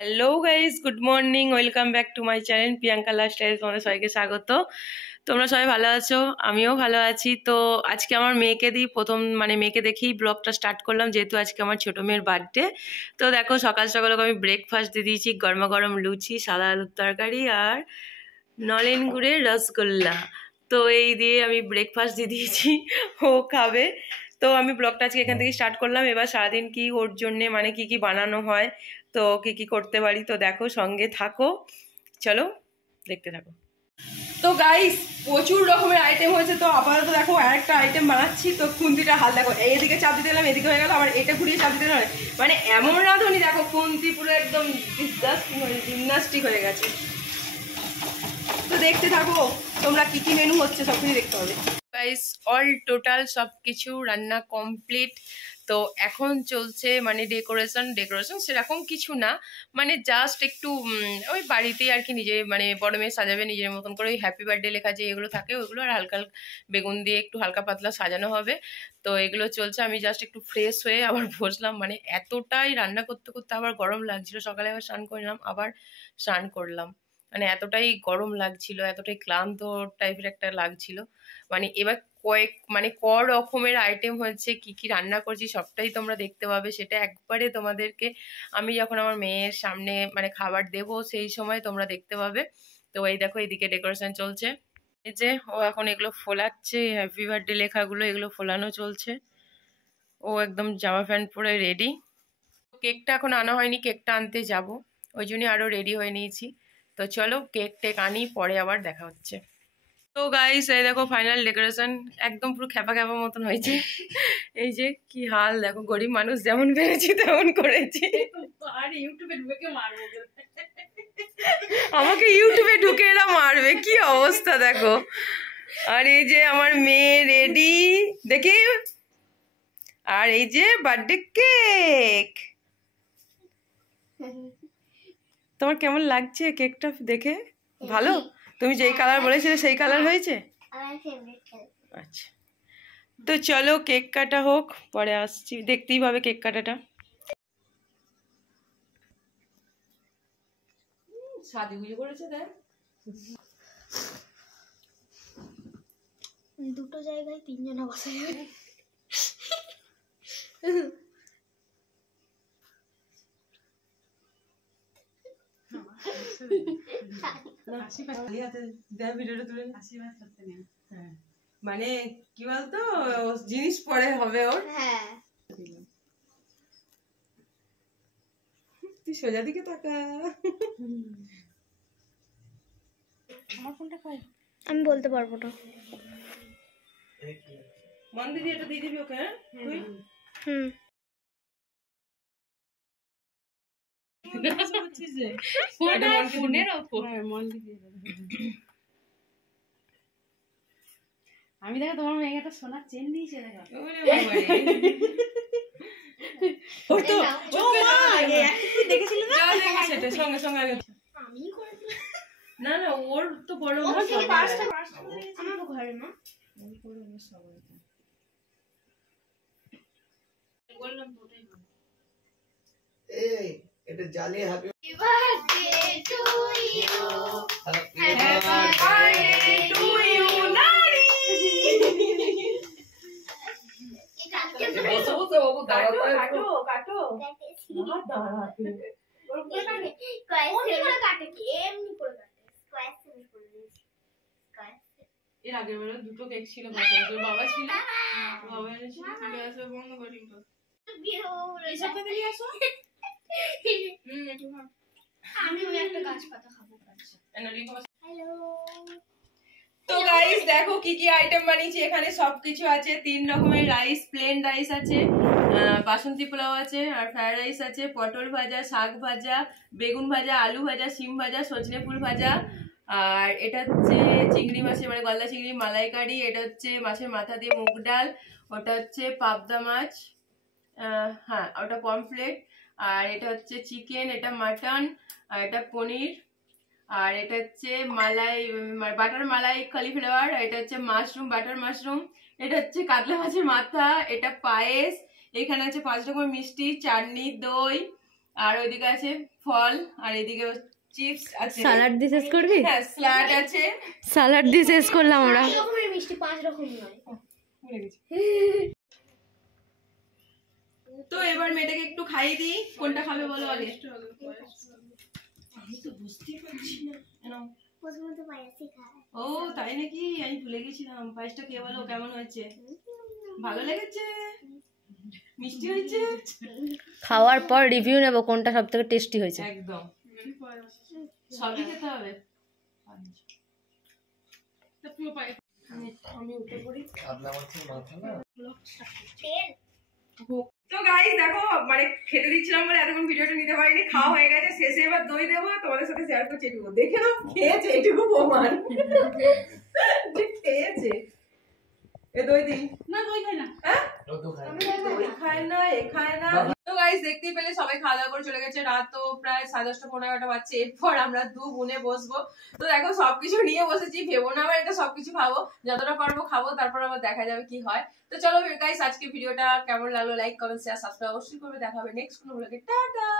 Hello guys, good morning, welcome back to my channel Priyanka lifestyle. তোমাদের সবাইকে স্বাগত। তোমরা সবাই ভালো আছো? আমিও ভালো আছি। তো আজকে আমার মেয়েকে দিই মেয়েকে দেখেই ব্লগটা স্টার্ট করলাম, যেহেতু আজকে আমার ছোটো মেয়ের বার্থডে। তো দেখো, সকাল সকাল আমি ব্রেকফাস্ট দিয়ে দিয়েছি, গরমা গরম লুচি, সাদা আলুর তরকারি আর নলেন গুড়ের রসগোল্লা। তো এই দিয়ে আমি ব্রেকফাস্ট দিয়ে দিয়েছি, ও খাবে। তো আমি ব্লগটা আজকে এখান থেকে স্টার্ট করলাম। এবার সারাদিন কি ওর জন্যে কি কি বানানো হয়, তো কি কি করতে পারি, তো দেখো, সঙ্গে থাকো, চলো দেখতে থাকো। তো গাইস, প্রচুর রকমের আইটেম হয়েছে। তো আপাতত দেখো আরেকটা আইটেম বানাচ্ছি। তো খুন্তিটা হাল দেখো, এইদিকে চাপ দিতে গেলাম, এদিকে হয়ে গেল, আবার এটা ঘুরিয়ে চাপ দিতে গেলাম। মানে এমন রাঁধুনি, দেখো খুন্তি পুরো একদম জিমনাস্টিক হয়ে গেছে। তো দেখতে থাকো তোমরা, কি কি মেনু হচ্ছে সব কিছু দেখতে হবে। গাইস, অল টোটাল সব কিছু রান্না কমপ্লিট। তো এখন চলছে ডেকোরেশন সেরকম কিছু না, জাস্ট একটু ওই বাড়িতেই আর কি, নিজে বড় মেয়ে সাজাবে নিজের মতন করে। ওই হ্যাপি বার্থডে লেখা যে এগুলো থাকে ওইগুলো, আর হালকা বেগুন দিয়ে একটু হালকা পাতলা সাজানো হবে। তো এগুলো চলছে। আমি জাস্ট একটু ফ্রেশ হয়ে আবার বসলাম। এতটাই রান্না করতে করতে আবার গরম লাগছিল। সকালে আবার স্নান করলাম, আবার স্নান করলাম। এতটাই গরম লাগছিল, এতটাই ক্লান্ত টাইপের একটা লাগছিল। এবার ক রকমের আইটেম হয়েছে, কি কি রান্না করছি সবটাই তোমরা দেখতে পাবে। সেটা একবারে তোমাদেরকে আমি যখন আমার মেয়ের সামনে খাবার দেব সেই সময় তোমরা দেখতে পাবে। তো এই দেখো, এইদিকে ডেকোরেশন চলছে। এই যে ও এখন এগুলো ফোলাচ্ছে, হ্যাপি বার্থডে লেখাগুলো এগুলো ফোলানো চলছে। ও একদম জামা প্যান্ট পরে রেডি। কেকটা এখন আনা হয়নি, কেকটা আনতে যাব, ওই জন্যই আরও রেডি হয়ে নিয়েছি। তো চলো কেক টেক আনি, পরে আবার দেখা হচ্ছে। তো গাইস, এই দেখো ফাইনাল ডেকোরেশন, একদম পুরো খ্যাপা খ্যাপা মতন হয়েছে। এই যে কি হাল দেখো, গরিব মানুষ যেমন পেরেছি তেমন করেছি। আমাকে ইউটিউবে ঢুকে এরা মারবে, কি অবস্থা দেখো। আর এই যে আমার মেয়ে রেডি দেখি, আর এই যে বার্থডে কেক। তোমার কেমন লাগছে কেকটা দেখে? ভালো? তুমি যেই কালার বলেছিলে সেই কালার হয়েছে? আচ্ছা, তো চলো কেক কাটা হোক, পরে আসছি। দেখতেই পাবে কেক কাটাটা। সাজুগুজু করেছে দেখ, দুটো জায়গায় তিনজনা বসে যাবে। কি বলতো, জিনিস পরে হবে ওর। হ্যাঁ, তুই সোজা দিকে তাকা। আমার ফোনটা কই? আমি বলতে পারবো না। মন দিদি, এটা দিয়ে দিবি ওকে। হ্যাঁ তুই আমি দেখো তোমার মেয়ে একটা সোনার চেন দিয়েছে দেখো। সঙ্গে সঙ্গে আগে না না, ওর তো বড় আমারও ঘরে না। বললাম তো ওটাই বল। এই এটা জানি happy birthday to you, happy birthday to you নানি। বসো বসো বাবু, দাঁড়াও কাটো কাটো। এর আগের বেলা দুটো কেক ছিল, বাবা ছিল, বাবা এনেছিল। বন্ধ করি একটা গাছ পাতা খাবো। তো গাইস দেখো কি কি আইটেম বানিয়েছি। এখানে সবকিছু আছে, 3 রকমের রাইস, প্লেন রাইস আছে, বাসন্তী পোলাও আছে, আর ফ্রাইড রাইস আছে, পটল ভাজা, শাক ভাজা, বেগুন ভাজা, আলু ভাজা, শিম ভাজা, সজনে ফুল ভাজা, আর এটা হচ্ছে চিংড়ি মাছের গলদা চিংড়ি মালাইকারি, এটা হচ্ছে মাছের মাথা দিয়ে মুগ ডাল, ওটা হচ্ছে পাবদা মাছ, হ্যাঁ ওটা পমফ্লেট, আর এটা হচ্ছে চিকেন, এটা মাটন, আর এটা পনির, আর এটা হচ্ছে মালাই বাটার মালাই কলিফ্লাওয়ার, এটা হচ্ছে মাশরুম বাটার মাশরুম, এটা হচ্ছে কাতলা মাছের মাথা, এটা পায়েস, এখানে আছে 5 রকমের মিষ্টি, চাটনি, দই, আর ওইদিকে আছে ফল, আর এদিকে চিপস আছে। সালাড দিয়ে শেষ করবি? হ্যাঁ, স্যালাড আছে। সালাড দিয়ে শেষ করলাম আমরা। মিষ্টি 5 রকম নয়। তো এবার মেয়েটাকে একটু খাইয়ে দিই। কোনটা খাবে বলো আগে? আমি তো বুঝতেই পারছি না। প্রথমে তো পায়েসই খায়। ও তাই নাকি? আমি ভুলে গেছিলাম। পায়েসটা কে বলো কেমন হয়েছে? ভালো লেগেছে? মিষ্টি হয়েছে? খাওয়ার পর রিভিউ নেব কোনটা সবথেকে টেস্টি হয়েছে। একদম, সবই খেতে হবে। আমি উঠে পড়ি। আপনার মাথায় মাথা না তেল তো গাইস দেখো, মানে খেতে দিচ্ছিলাম বলে এতক্ষণ ভিডিওটা নিতে পারিনি। খাওয়া হয়ে গেছে, শেষে এবার দই দেবো, তোমাদের সাথে শেয়ার করছি। এটুকু দেখে নাও, খেয়েছে এটুকু প্রমাণ যে খেয়েছে। এ দই দিই না, দই খাই না। হ্যাঁ, দই খায় না, এ খায় না। তো গাইস দেখতেই পেলে সবাই খাওয়া দাওয়া করে চলে গেছে। রাত তো প্রায় 10:30 11টা বাজছে। এরপর আমরা দু বোনে বসবো। তো দেখো সবকিছু নিয়ে বসেছি, ভেবো না আবার এটা সবকিছু খাবো, যতটা পারবো খাবো, তারপর আবার দেখা যাবে কি হয়। তো চলো গাইস, আজকে ভিডিওটা কেমন লাগলো লাইক কমেন্ট শেয়ার সাবস্ক্রাইব অবশ্যই করবে। দেখা হবে নেক্সট কোনো ব্লগে। টাটা।